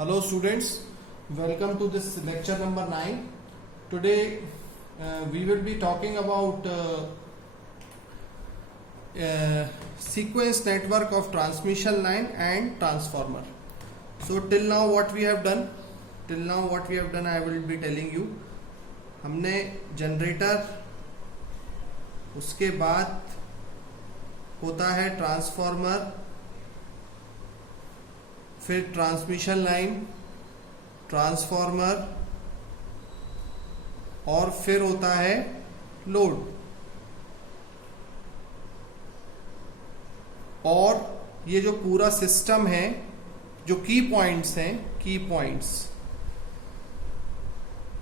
Hello students, welcome to this lecture number 9. Today we will be talking about sequence network of transmission line and transformer. So till now what we have done I will be telling you. हमने generator, उसके बाद होता है transformer, फिर transmission line, transformer और फिर होता है लोड। और ये जो पूरा सिस्टम है, जो की पॉइंट्स हैं, की पॉइंट्स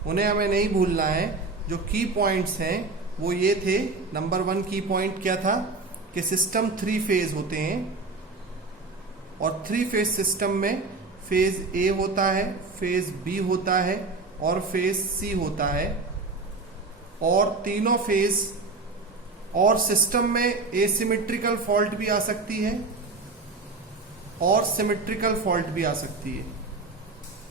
उन्हें हमें नहीं भूलना है। जो की पॉइंट्स हैं वो ये थे। नंबर 1 की पॉइंट क्या था कि सिस्टम 3 फेज होते हैं और 3 फेज सिस्टम में फेज ए होता है, फेज बी होता है और फेज सी होता है। और तीनों फेज और सिस्टम में एसिमेट्रिकल फॉल्ट भी आ सकती है और सिमेट्रिकल फॉल्ट भी आ सकती है।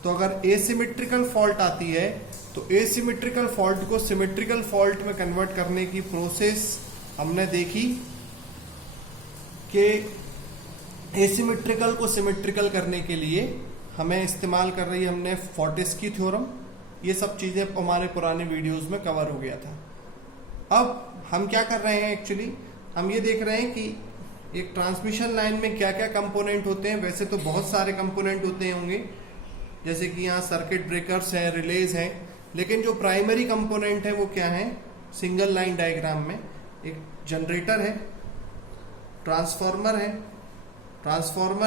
तो अगर एसिमेट्रिकल फॉल्ट आती है तो एसिमेट्रिकल फॉल्ट को सिमेट्रिकल फॉल्ट में कन्वर्ट करने की प्रोसेस हमने देखी कि एसिमेट्रिकल को सिमेट्रिकल करने के लिए हमें इस्तेमाल कर रही है हमने फोर्टेस्की थ्योरम। ये सब चीजें हमारे पुराने वीडियोस में कवर हो गया था। अब हम क्या कर रहे हैं, एक्चुअली हम ये देख रहे हैं कि एक ट्रांसमिशन लाइन में क्या क्या कंपोनेंट होते हैं। वैसे तो बहुत सारे कंपोनेंट होते होंगे, जैसे कि यहाँ सर्किट ब्रेकर्स हैं, रिलेज हैं, लेकिन जो प्राइमरी कंपोनेंट है वो क्या है सिंगल लाइन डायग्राम में, एक जनरेटर है, ट्रांसफॉर्मर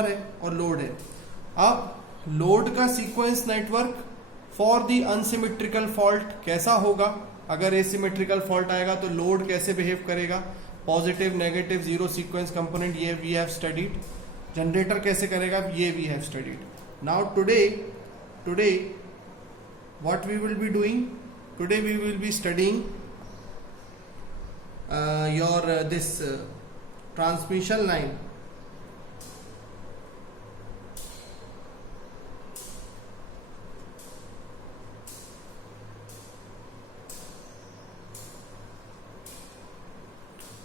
है और लोड है। अब लोड का sequence network for the unsymmetrical fault कैसा होगा। अगर एसिमेट्रिकल फॉल्ट आएगा तो लोड कैसे बिहेव करेगा, positive, negative, zero sequence component, ये वी हैव स्टडीड। जनरेटर कैसे करेगा, ये we have studied. Now today what we will be doing, today we will be studying this transmission line.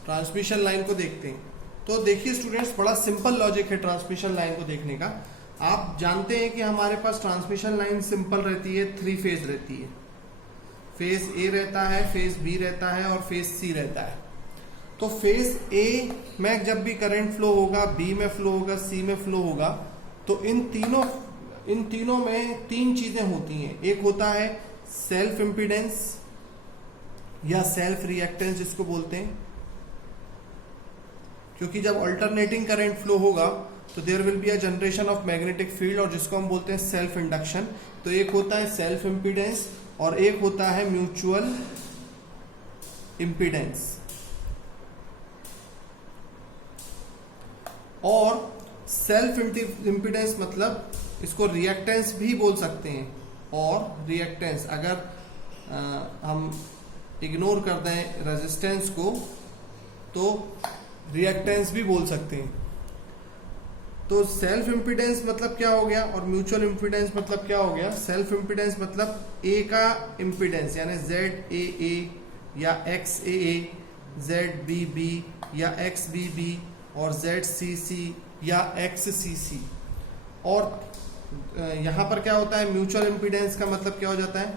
Transmission line को देखते हैं। तो देखिए स्टूडेंट्स, बड़ा सिंपल लॉजिक है ट्रांसमिशन लाइन को देखने का। आप जानते हैं कि हमारे पास ट्रांसमिशन लाइन सिंपल रहती है, 3 फेज रहती है। फेज ए रहता है, फेज बी रहता है और फेज सी रहता है। तो फेज ए में जब भी करंट फ्लो होगा, बी में फ्लो होगा, सी में फ्लो होगा, तो इन तीनों में 3 चीजें होती हैं। एक होता है सेल्फ इम्पीडेंस या सेल्फ रिएक्टेंस जिसको बोलते हैं, क्योंकि जब अल्टरनेटिंग करंट फ्लो होगा तो there will be a generation of magnetic field, और जिसको हम बोलते हैं सेल्फ इंडक्शन। तो एक होता है सेल्फ इम्पीडेंस और एक होता है म्यूचुअल इम्पीडेंस। और सेल्फ इम्पीडेंस मतलब इसको रिएक्टेंस भी बोल सकते हैं। और रिएक्टेंस अगर हम इग्नोर कर दें रेजिस्टेंस को तो रिएक्टेंस भी बोल सकते हैं। तो सेल्फ इम्पीडेंस मतलब क्या हो गया और म्यूचुअल इम्पीडेंस मतलब क्या हो गया। सेल्फ इम्पीडेंस मतलब ए का इम्पीडेंस यानी ZAA या XAA, ZBB या XBB और ZCC या XCC। और यहां पर क्या होता है, म्यूचुअल इम्पीडेंस का मतलब क्या हो जाता है,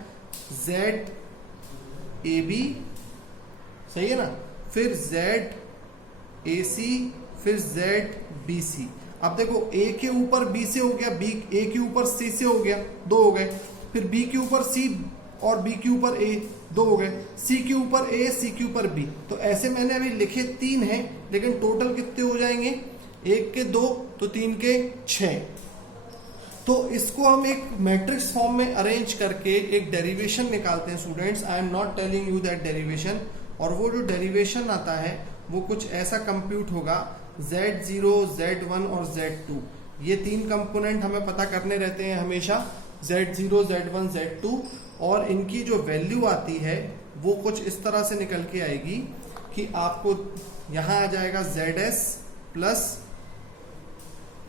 ZAB, सही है ना, फिर ZAC, फिर ZBC। अब देखो ए के ऊपर बी से हो गया, बी ए के ऊपर सी से हो गया, 2 हो गए। फिर बी के ऊपर सी और बी के ऊपर ए, 2 हो गए। सी के ऊपर ए, सी के ऊपर बी। तो ऐसे मैंने अभी लिखे 3 हैं, लेकिन टोटल कितने हो जाएंगे, 1 के 2 तो 3 के 6। तो इसको हम एक मैट्रिक्स फॉर्म में अरेंज करके एक डेरिवेशन निकालते हैं students. I am not telling you that derivation. और वो जो डेरिवेशन आता है वो कुछ ऐसा कंप्यूट होगा, Z0, Z1 और Z2, ये 3 कंपोनेंट हमें पता करने रहते हैं हमेशा, Z0, Z1, Z2। और इनकी जो वैल्यू आती है वो कुछ इस तरह से निकल के आएगी कि आपको यहां आ जाएगा ZS प्लस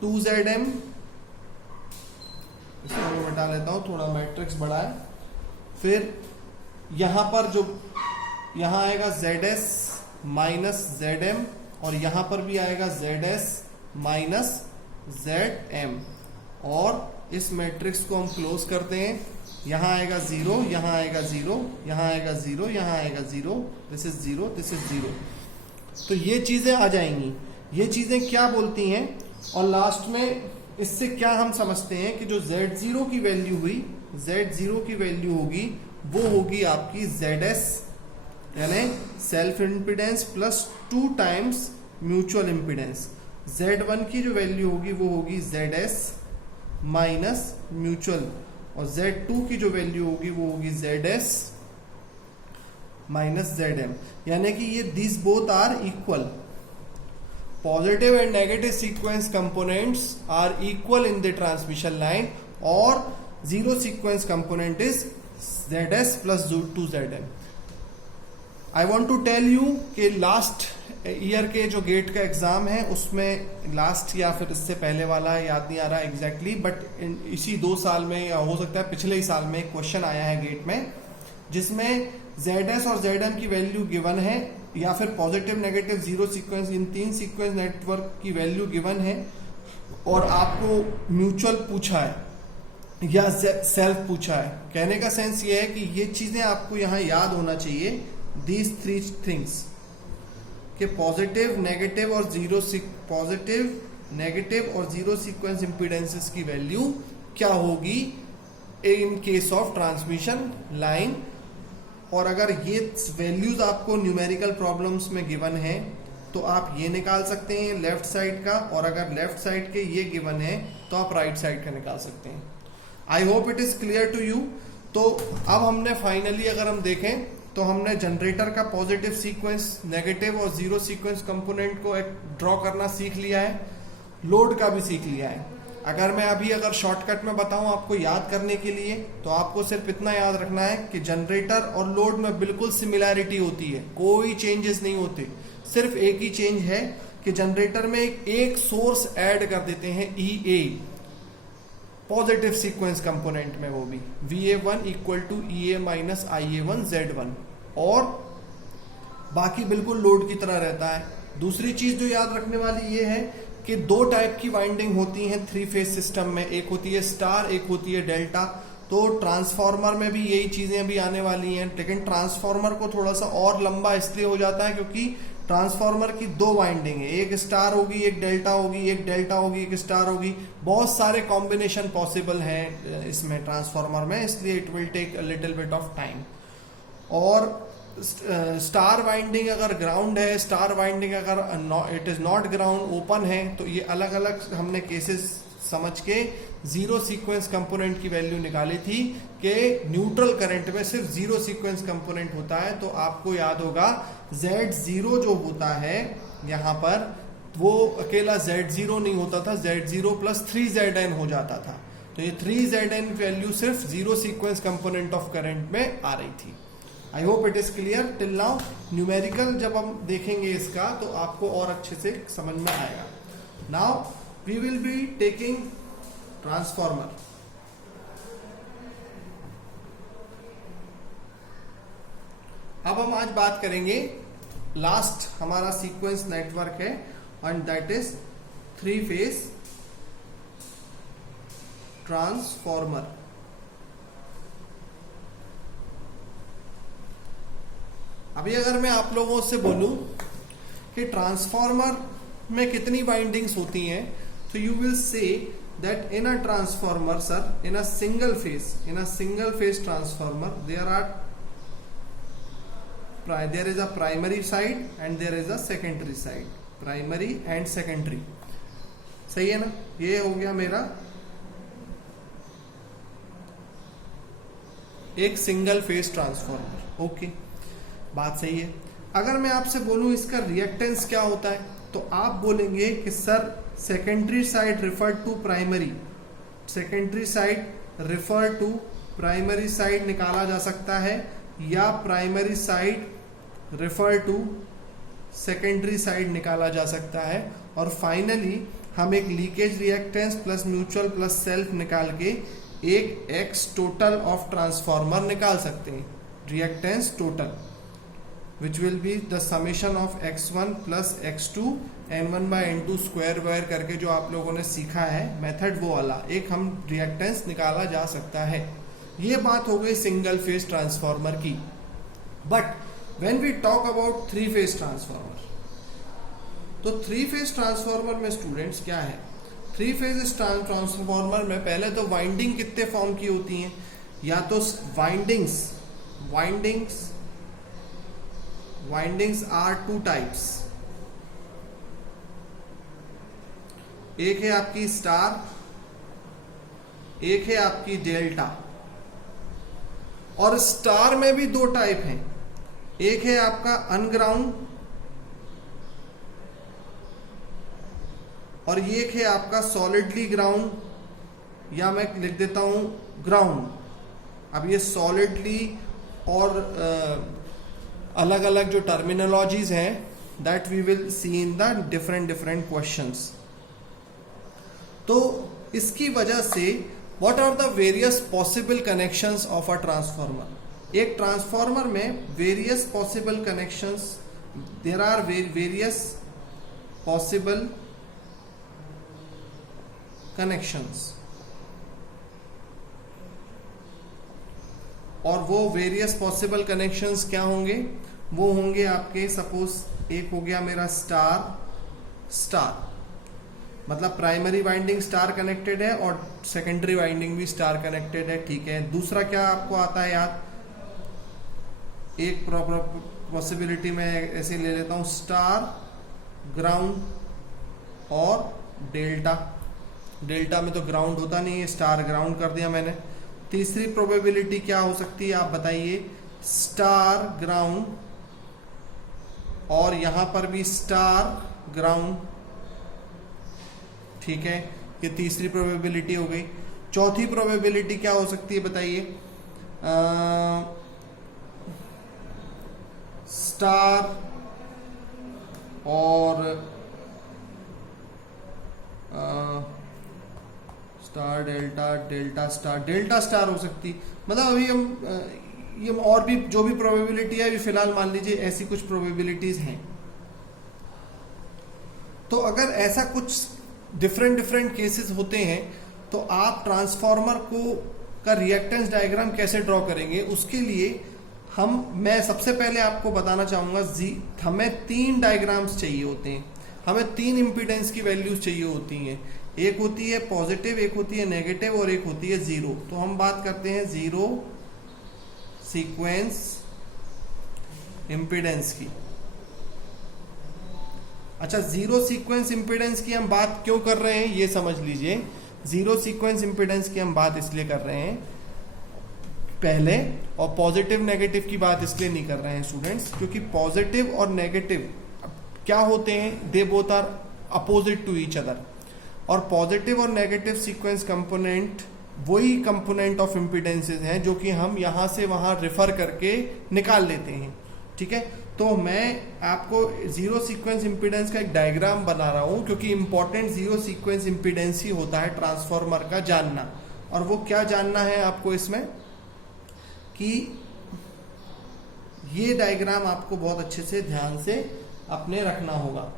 2ZM, इसको हटा लेता हूँ, थोड़ा मैट्रिक्स बड़ा है। फिर यहाँ पर जो यहाँ आएगा ZS माइनस ZM और यहाँ पर भी आएगा ZS माइनस ZM और इस मैट्रिक्स को हम क्लोज करते हैं। यहाँ आएगा 0, यहाँ आएगा 0, यहाँ आएगा 0, यहाँ आएगा 0, दिस इज 0, दिस इज 0। तो ये चीजें आ जाएंगी। ये चीजें क्या बोलती हैं और लास्ट में इससे क्या हम समझते हैं कि जो Z0 की वैल्यू हुई, Z0 की वैल्यू होगी वो होगी आपकी ZS यानी self impedance plus 2 times mutual impedance. Z1 की जो वैल्यू होगी वो होगी ZS माइनस म्यूचुअल और Z2 की जो वैल्यू होगी वो होगी ZS माइनस ZM। यानी कि ये this both are equal, positive and negative sequence components are equal in the transmission line और zero sequence component is ZS plus 2ZM। I want to tell you कि last year के जो gate का exam है उसमें last या फिर इससे पहले वाला है, याद नहीं आ रहा एग्जैक्टली, बट इसी 2 साल में या हो सकता है पिछले ही साल में एक क्वेश्चन आया है गेट में जिसमें ZS और ZM की वैल्यू गिवन है या फिर पॉजिटिव नेगेटिव जीरो सीक्वेंस, इन 3 सीक्वेंस नेटवर्क की वैल्यू गिवन है और आपको म्यूचुअल पूछा है या सेल्फ पूछा है। कहने का सेंस ये है कि ये चीजें आपको यहाँ याद होना चाहिए, दीज 3 थिंग्स कि पॉजिटिव नेगेटिव और जीरो सीक्वेंस इंपीडेंसेस की वैल्यू क्या होगी in case of transmission line. और अगर ये वैल्यूज आपको न्यूमेरिकल प्रॉब्लम्स में गिवन है तो आप ये निकाल सकते हैं लेफ्ट साइड का, और अगर लेफ्ट साइड के ये गिवन है तो आप राइट साइड का निकाल सकते हैं। I hope it is clear to you. तो अब हमने फाइनली अगर हम देखें तो हमने जनरेटर का पॉजिटिव सीक्वेंस, नेगेटिव और जीरो सीक्वेंस कंपोनेंट को ड्रॉ करना सीख लिया है, लोड का भी सीख लिया है। अगर शॉर्टकट में बताऊं आपको याद करने के लिए तो आपको सिर्फ इतना याद रखना है कि जनरेटर और लोड में बिल्कुल सिमिलैरिटी होती है, कोई चेंजेस नहीं होते। सिर्फ एक ही चेंज है कि जनरेटर में एक सोर्स ऐड कर देते हैं EA पॉजिटिव सीक्वेंस कंपोनेंट में, वो भी VA1 equal to EA minus IA1 Z1, और बाकी बिल्कुल लोड की तरह रहता है। दूसरी चीज जो याद रखने वाली ये है कि 2 टाइप की वाइंडिंग होती हैं 3 फेज सिस्टम में, एक होती है स्टार, एक होती है डेल्टा। तो ट्रांसफार्मर में भी यही चीजें भी आने वाली हैं, लेकिन ट्रांसफार्मर को थोड़ा सा और लंबा इसलिए हो जाता है क्योंकि ट्रांसफार्मर की 2 वाइंडिंग है, एक स्टार होगी, एक डेल्टा होगी, एक डेल्टा होगी, एक स्टार होगी। बहुत सारे कॉम्बिनेशन पॉसिबल हैं इसमें ट्रांसफार्मर में, इसलिए it will take a little bit of time. और स्टार वाइंडिंग अगर ग्राउंड है, स्टार वाइंडिंग अगर it is not ground, open है, तो ये अलग अलग हमने केसेस समझ के जीरो सीक्वेंस कंपोनेंट की वैल्यू निकाली थी कि न्यूट्रल करंट में सिर्फ जीरो सीक्वेंस कंपोनेंट होता है। तो आपको याद होगा Z0 जो होता है यहाँ पर वो अकेला Z0 नहीं होता था, Z0 प्लस 3ZN हो जाता था। तो ये 3ZN वैल्यू सिर्फ zero sequence component of current में आ रही थी। आई hope it is clear till now. Numerical जब हम देखेंगे इसका तो आपको और अच्छे से समझ में आएगा। Now we will be taking transformer. अब हम आज बात करेंगे, लास्ट हमारा सीक्वेंस नेटवर्क है and that is 3 phase transformer. अभी अगर मैं आप लोगों से बोलूं कि ट्रांसफॉर्मर में कितनी वाइंडिंग्स होती हैं, तो you will say that in a transformer sir, in a single phase transformer there is a primary side and there is a secondary side, primary and secondary। सही है ना? ये हो गया मेरा एक सिंगल फेज ट्रांसफॉर्मर। ओके, बात सही है। अगर मैं आपसे बोलूं इसका रिएक्टेंस क्या होता है, तो आप बोलेंगे कि sir secondary side refer to primary, secondary side refer to primary side निकाला जा सकता है, या primary side refer to secondary side निकाला जा सकता है। और फाइनली हम एक leakage reactance plus mutual plus self निकाल के एक एक्स टोटल ऑफ ट्रांसफॉर्मर निकाल सकते हैं, reactance total, which will be the summation of x1 plus x2 n1 by n2 square wire करके जो आप लोगों ने सीखा है मेथड, वो वाला एक हम रिएक्टेंस निकाला जा सकता है। ये बात हो गई सिंगल फेज ट्रांसफॉर्मर की। But when we talk about three phase transformer, तो थ्री फेज ट्रांसफॉर्मर में स्टूडेंट्स क्या है, थ्री फेज ट्रांसफॉर्मर में पहले तो वाइंडिंग कितने फॉर्म की होती हैं, या तो वाइंडिंग्स आर टू टाइप्स, एक है आपकी स्टार, एक है आपकी डेल्टा। और स्टार में भी दो टाइप हैं, एक है आपका अनग्राउंड और ये एक है आपका सॉलिडली ग्राउंड, या मैं लिख देता हूं ग्राउंड। अब ये सॉलिडली और अलग अलग जो टर्मिनोलॉजीज हैं that we will see in the different questions. तो इसकी वजह से what are the various possible connections of a transformer, एक ट्रांसफॉर्मर में various possible connections, there are various possible connections, और वो वेरियस पॉसिबल कनेक्शंस क्या होंगे, वो होंगे आपके, सपोज एक हो गया मेरा स्टार, मतलब प्राइमरी वाइंडिंग स्टार कनेक्टेड है और सेकेंडरी वाइंडिंग भी स्टार कनेक्टेड है, ठीक है। दूसरा क्या आपको आता है याद, एक पॉसिबिलिटी में ऐसे ले लेता हूं, स्टार ग्राउंड और डेल्टा में तो ग्राउंड होता नहीं है, स्टार ग्राउंड कर दिया मैंने। तीसरी प्रोबेबिलिटी क्या हो सकती है आप बताइए, स्टार ग्राउंड और यहां पर भी स्टार ग्राउंड, ठीक है, ये तीसरी प्रोबेबिलिटी हो गई। चौथी प्रोबेबिलिटी क्या हो सकती है बताइए, स्टार और स्टार डेल्टा स्टार हो सकती, मतलब अभी हम ये और भी जो भी प्रोबेबिलिटी है अभी फिलहाल मान लीजिए ऐसी कुछ प्रोबेबिलिटीज हैं। तो अगर ऐसा कुछ डिफरेंट केसेस होते हैं तो आप ट्रांसफॉर्मर का रिएक्टेंस डायग्राम कैसे ड्रॉ करेंगे, उसके लिए मैं सबसे पहले आपको बताना चाहूंगा, हमें 3 डायग्राम्स चाहिए होते हैं, हमें 3 इंपीडेंस की वैल्यूज चाहिए होती हैं, एक होती है पॉजिटिव, एक होती है नेगेटिव और एक होती है जीरो। तो हम बात करते हैं जीरो सीक्वेंस इंपीडेंस की। अच्छा, जीरो सीक्वेंस इंपीडेंस की हम बात क्यों कर रहे हैं ये समझ लीजिए। जीरो सीक्वेंस इंपीडेंस की हम बात इसलिए कर रहे हैं पहले, और पॉजिटिव नेगेटिव की बात इसलिए नहीं कर रहे हैं स्टूडेंट्स, क्योंकि पॉजिटिव और नेगेटिव क्या होते हैं, they both are opposite to each other, और पॉजिटिव और नेगेटिव सीक्वेंस कंपोनेंट वही कंपोनेंट ऑफ इंपीडेंसेस हैं जो कि हम यहां से वहां रेफर करके निकाल लेते हैं, ठीक है। तो मैं आपको जीरो सीक्वेंस इंपीडेंस का एक डायग्राम बना रहा हूं, क्योंकि इंपॉर्टेंट जीरो सीक्वेंस इंपीडेंस ही होता है ट्रांसफॉर्मर का जानना। और वो क्या जानना है आपको इसमें, कि ये डायग्राम आपको बहुत अच्छे से ध्यान से अपने रखना होगा।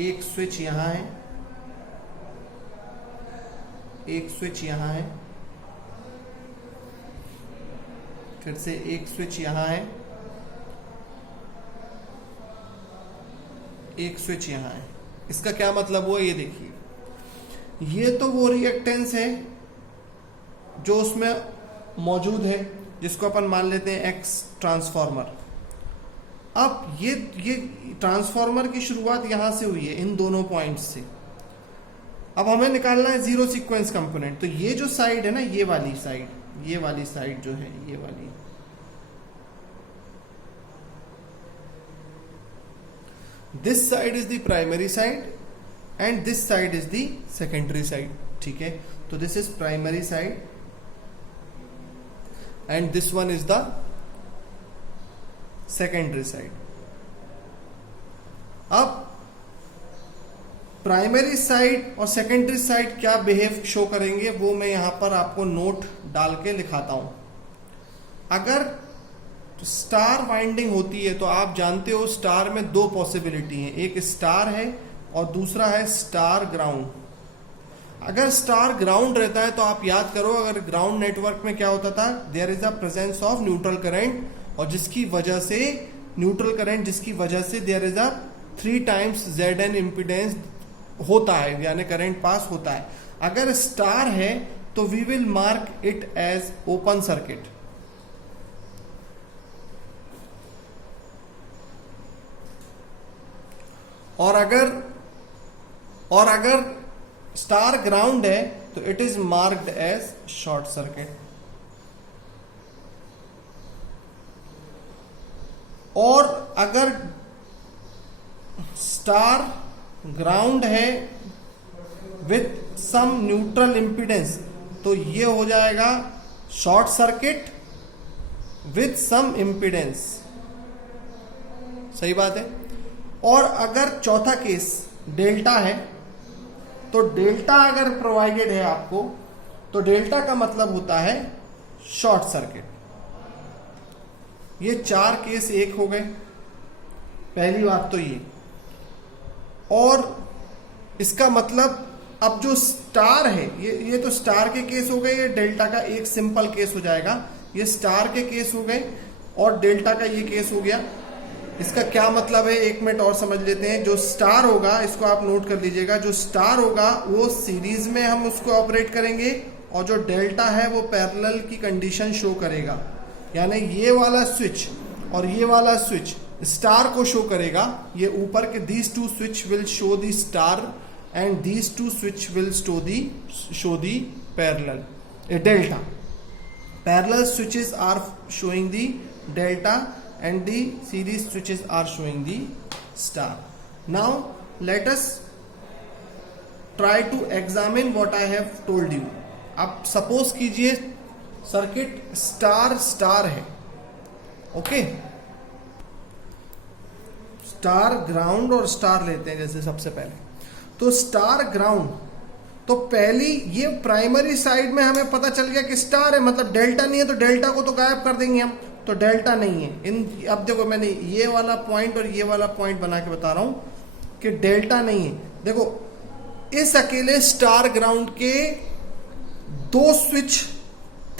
एक स्विच यहां है, एक स्विच यहां है, फिर से एक स्विच यहां है, एक स्विच यहां है। इसका क्या मतलब हुआ ये देखिए, ये तो वो रिएक्टेंस है जो उसमें मौजूद है, जिसको अपन मान लेते हैं एक्स ट्रांसफॉर्मर। अब ये ट्रांसफॉर्मर की शुरुआत यहां से हुई है, इन दोनों पॉइंट्स से। अब हमें निकालना है जीरो सीक्वेंस कंपोनेंट। तो ये जो साइड है ना, ये वाली साइड जो है, ये वाली, this side is the primary side and this side is the secondary side, ठीक है। तो this is primary side and this one is the secondary side. अब प्राइमरी साइड और सेकेंडरी साइड क्या बिहेव शो करेंगे वो मैं यहां पर आपको नोट डाल के लिखाता हूं। अगर स्टार वाइंडिंग होती है तो आप जानते हो स्टार में दो पॉसिबिलिटी है, एक स्टार है और दूसरा है स्टार ग्राउंड। अगर स्टार ग्राउंड रहता है तो आप याद करो, अगर ग्राउंड नेटवर्क में क्या होता था, there is a presence of neutral current, और जिसकी वजह से न्यूट्रल करंट जिसकी वजह से there is a 3 times Zn impedance होता है, यानी करंट पास होता है। अगर स्टार है तो we will mark it as open circuit. और अगर स्टार ग्राउंड है तो it is marked as short circuit. और अगर स्टार ग्राउंड है विथ सम न्यूट्रल इंपीडेंस तो ये हो जाएगा short circuit with some impedance. सही बात है। और अगर चौथा केस डेल्टा है तो डेल्टा अगर प्रोवाइडेड है आपको तो डेल्टा का मतलब होता है शॉर्ट सर्किट। ये 4 केस एक हो गए, पहली बात तो ये। और इसका मतलब अब जो स्टार है ये तो स्टार के केस हो गए, ये डेल्टा का एक सिंपल केस हो जाएगा। ये स्टार के केस हो गए और डेल्टा का ये केस हो गया। इसका क्या मतलब है, 1 मिनट और समझ लेते हैं। जो स्टार होगा, इसको आप नोट कर लीजिएगा, जो स्टार होगा वो सीरीज में हम उसको ऑपरेट करेंगे और जो डेल्टा है वो पैरेलल की कंडीशन शो करेगा। यानी ये वाला स्विच और ये वाला स्विच स्टार को शो करेगा। ये ऊपर के these 2 switch will show the star and these 2 switch will show the parallel delta. Parallel switches are showing the delta and the series switches are showing the star. Now let us try to examine what I have told you. अब suppose कीजिए circuit star है, okay. Star ground और star लेते हैं जैसे सबसे पहले। तो स्टार ग्राउंड तो पहली ये प्राइमरी साइड में हमें पता चल गया कि स्टार है, मतलब डेल्टा नहीं है तो डेल्टा को तो गायब कर देंगे हम, तो डेल्टा नहीं है। अब देखो मैंने ये वाला पॉइंट और ये वाला पॉइंट बना के बता रहा हूं कि डेल्टा नहीं है। देखो इस अकेले स्टार ग्राउंड के 2 स्विच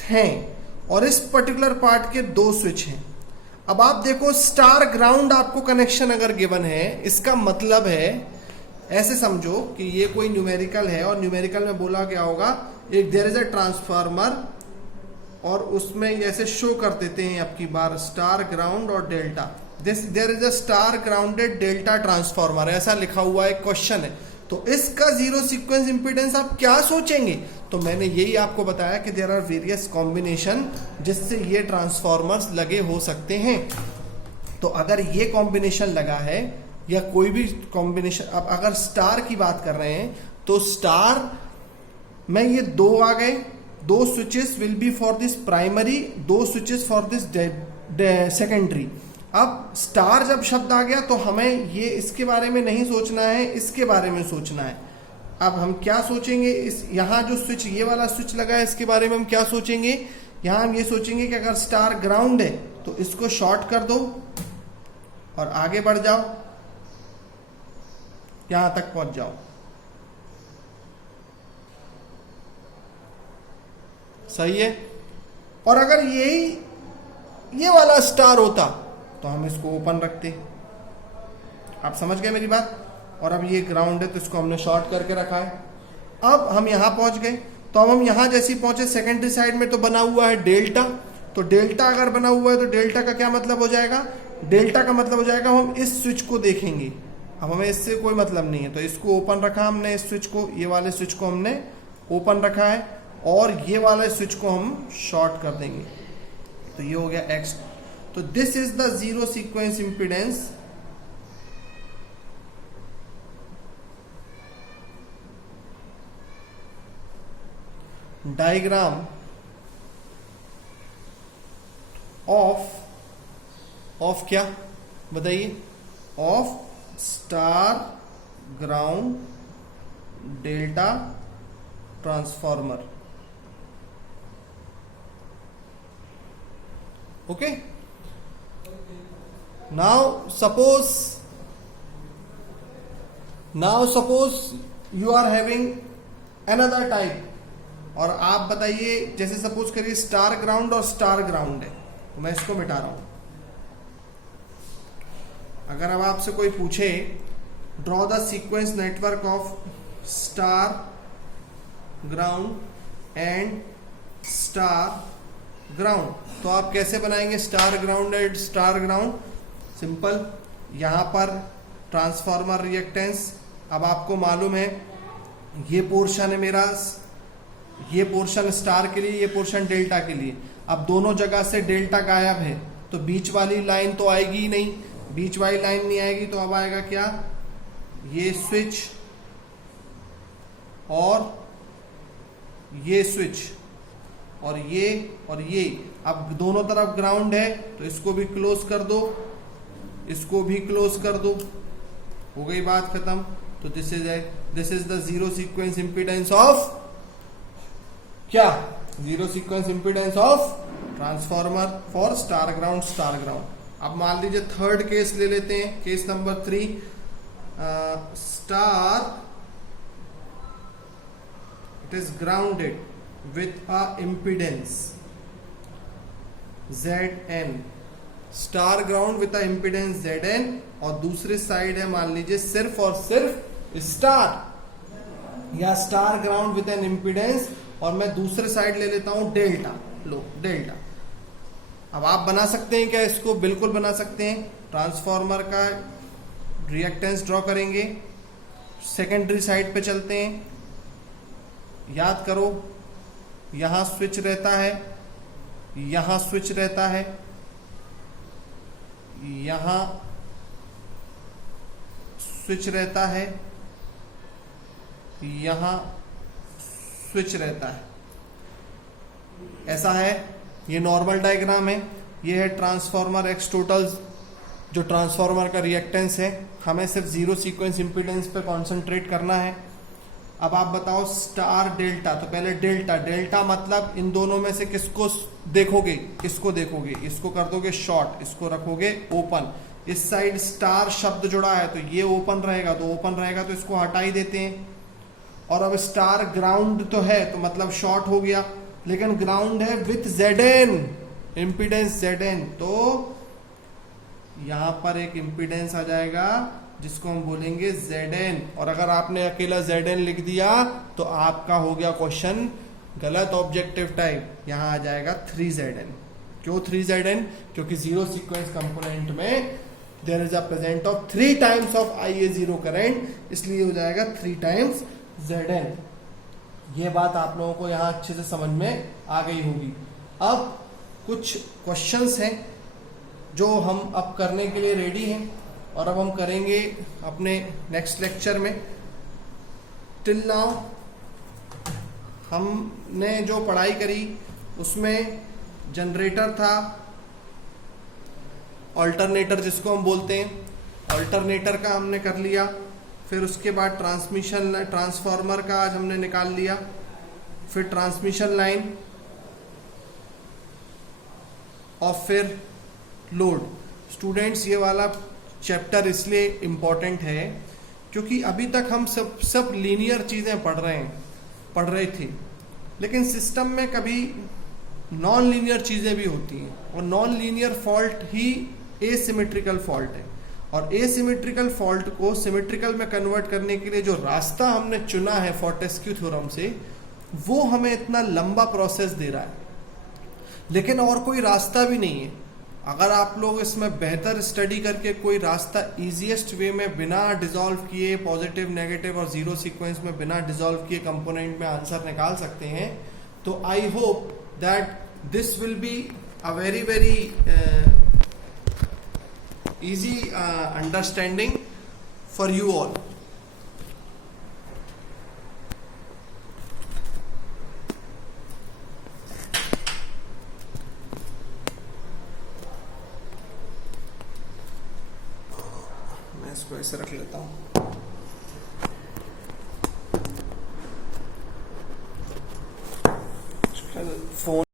हैं और इस पर्टिकुलर पार्ट के 2 स्विच हैं। अब आप देखो स्टार ग्राउंड आपको कनेक्शन अगर गिवन है, इसका मतलब है ऐसे समझो कि ये कोई न्यूमेरिकल है और न्यूमेरिकल में बोला क्या होगा, एक देयर इज अ ट्रांसफार्मर और उसमें ऐसे शो कर देते हैं आपकी बार स्टार ग्राउंड और delta. This there is a star grounded delta transformer, ऐसा लिखा हुआ एक क्वेश्चन है। तो इसका 0 सीक्वेंस इंपीडेंस आप क्या सोचेंगे? तो मैंने यही आपको बताया कि देयर आर वेरियस कॉम्बिनेशन जिससे ये ट्रांसफार्मर्स लगे हो सकते हैं। तो अगर ये कॉम्बिनेशन लगा है या कोई भी कॉम्बिनेशन, अब अगर स्टार की बात कर रहे हैं तो स्टार में ये 2 आ गए, 2 switches will be for this primary, 2 switches for this secondary. अब स्टार जब शब्द आ गया तो हमें ये इसके बारे में नहीं सोचना है, इसके बारे में सोचना है। अब हम क्या सोचेंगे, इस यहाँ जो स्विच ये वाला स्विच लगा है इसके बारे में हम क्या सोचेंगे, यहाँ हम ये सोचेंगे कि अगर स्टार ग्राउंड है तो इसको शॉर्ट कर दो और आगे बढ़ जाओ, यहां तक पहुंच जाओ। सही है। और अगर ये वाला स्टार होता तो हम इसको ओपन रखते। आप समझ गए मेरी बात। और अब ये ग्राउंड है तो इसको हमने शॉर्ट करके रखा है। अब हम यहां पहुंच गए, तो अब हम यहां जैसे पहुंचे सेकेंडरी साइड में तो बना हुआ है डेल्टा। तो डेल्टा अगर बना हुआ है तो डेल्टा का क्या मतलब हो जाएगा, डेल्टा का मतलब हो जाएगा हम इस स्विच को देखेंगे। अब हमें इससे कोई मतलब नहीं है तो इसको ओपन रखा हमने, इस स्विच को, ये वाले स्विच को हमने ओपन रखा है और ये वाले स्विच को हम शॉर्ट कर देंगे। तो ये हो गया X। तो this is the 0 sequence impedance diagram of क्या बताइए, of star ground delta transformer. Okay, now suppose you are having another type. और आप बताइए, जैसे सपोज करिए स्टार ग्राउंड और स्टार ग्राउंड है, तो मैं इसको मिटा रहा हूं. अगर अब आपसे कोई पूछे draw the sequence network of star ground and star ground, तो आप कैसे बनाएंगे star ground and star ground? Simple, यहां पर ट्रांसफार्मर रिएक्टेंस, अब आपको मालूम है ये पोर्शन है मेरा, ये पोर्शन स्टार के लिए, ये पोर्शन डेल्टा के लिए. अब दोनों जगह से डेल्टा गायब है, तो बीच वाली लाइन तो आएगी ही नहीं. बीच वाली लाइन नहीं आएगी तो अब आएगा क्या? ये स्विच और ये स्विच और ये और ये. अब दोनों तरफ ग्राउंड है तो इसको भी क्लोज कर दो, इसको भी क्लोज कर दो, हो गई बात खत्म. तो this is the zero sequence impedance of क्या? Zero sequence impedance of transformer for star ground star ground. अब मान लीजिए थर्ड केस ले लेते हैं, case number 3. Star it is grounded with a impedance Zn, star ground with a impedance Zn, और दूसरी side है मान लीजिए सिर्फ और सिर्फ स्टार या star ground with an impedance, और मैं दूसरे साइड ले लेता हूं डेल्टा. लो डेल्टा. अब आप बना सकते हैं क्या इसको? बिल्कुल बना सकते हैं. ट्रांसफॉर्मर का रिएक्टेंस ड्रॉ करेंगे, सेकेंडरी साइड पे चलते हैं. याद करो, यहां स्विच रहता है, यहां स्विच रहता है, यहां स्विच रहता है, यहां स्विच रहता है. ऐसा है, ये नॉर्मल डायग्राम है. ये है ट्रांसफॉर्मर एक्स टोटल, जो ट्रांसफॉर्मर का रिएक्टेंस है. हमें सिर्फ जीरो सीक्वेंस इंपीडेंस पे कंसंट्रेट करना है. अब आप बताओ स्टार डेल्टा, तो पहले डेल्टा. डेल्टा मतलब इन दोनों में से किसको देखोगे? इसको देखोगे, इसको कर दोगे शॉर्ट, इसको रखोगे ओपन. इस साइड स्टार शब्द जुड़ा है तो ये ओपन रहेगा, तो ओपन रहेगा तो इसको हटा ही देते हैं. और अब स्टार ग्राउंड तो है तो मतलब शॉर्ट हो गया, लेकिन ग्राउंड है विथ Zn, इम्पीडेंस Zn, तो यहां पर एक इम्पीडेंस आ जाएगा जिसको हम बोलेंगे Zn. और अगर आपने अकेला Zn लिख दिया तो आपका हो गया क्वेश्चन गलत, ऑब्जेक्टिव टाइप. यहां आ जाएगा 3Zn. क्यों 3Zn? क्योंकि जीरो सीक्वेंस कंपोनेंट में there is a present of 3 times of IA0 current, इसलिए हो जाएगा 3 टाइम्स Zn. ये बात आप लोगों को यहां अच्छे से समझ में आ गई होगी. अब कुछ क्वेश्चंस हैं जो हम अब करने के लिए रेडी हैं, और अब हम करेंगे अपने नेक्स्ट लेक्चर में. टिल नाउ हमने जो पढ़ाई करी उसमें जनरेटर था, ऑल्टरनेटर जिसको हम बोलते हैं, ऑल्टरनेटर का हमने कर लिया. फिर उसके बाद ट्रांसफॉर्मर का आज हमने निकाल लिया. फिर ट्रांसमिशन लाइन, और फिर लोड. स्टूडेंट्स, ये वाला चैप्टर इसलिए इम्पोर्टेंट है क्योंकि अभी तक हम सब लीनियर चीज़ें पढ़ रहे थे, लेकिन सिस्टम में कभी नॉन लीनियर चीज़ें भी होती हैं, और नॉन लीनियर फॉल्ट ही एसिमेट्रिकल फॉल्ट है. और एसिमेट्रिकल फॉल्ट को सिमेट्रिकल में कन्वर्ट करने के लिए जो रास्ता हमने चुना है फोर्टेस्क्यू थ्योरम से, वो हमें इतना लंबा प्रोसेस दे रहा है, लेकिन और कोई रास्ता भी नहीं है. अगर आप लोग इसमें बेहतर स्टडी करके कोई रास्ता इजीएस्ट वे में बिना डिसॉल्व किए, पॉजिटिव नेगेटिव और जीरो सीक्वेंस में बिना डिसॉल्व किए कंपोनेंट में आंसर निकाल सकते हैं, तो I hope that this will be a very very easy understanding for you all. मैं इसको से रख लेता हूँ। फोन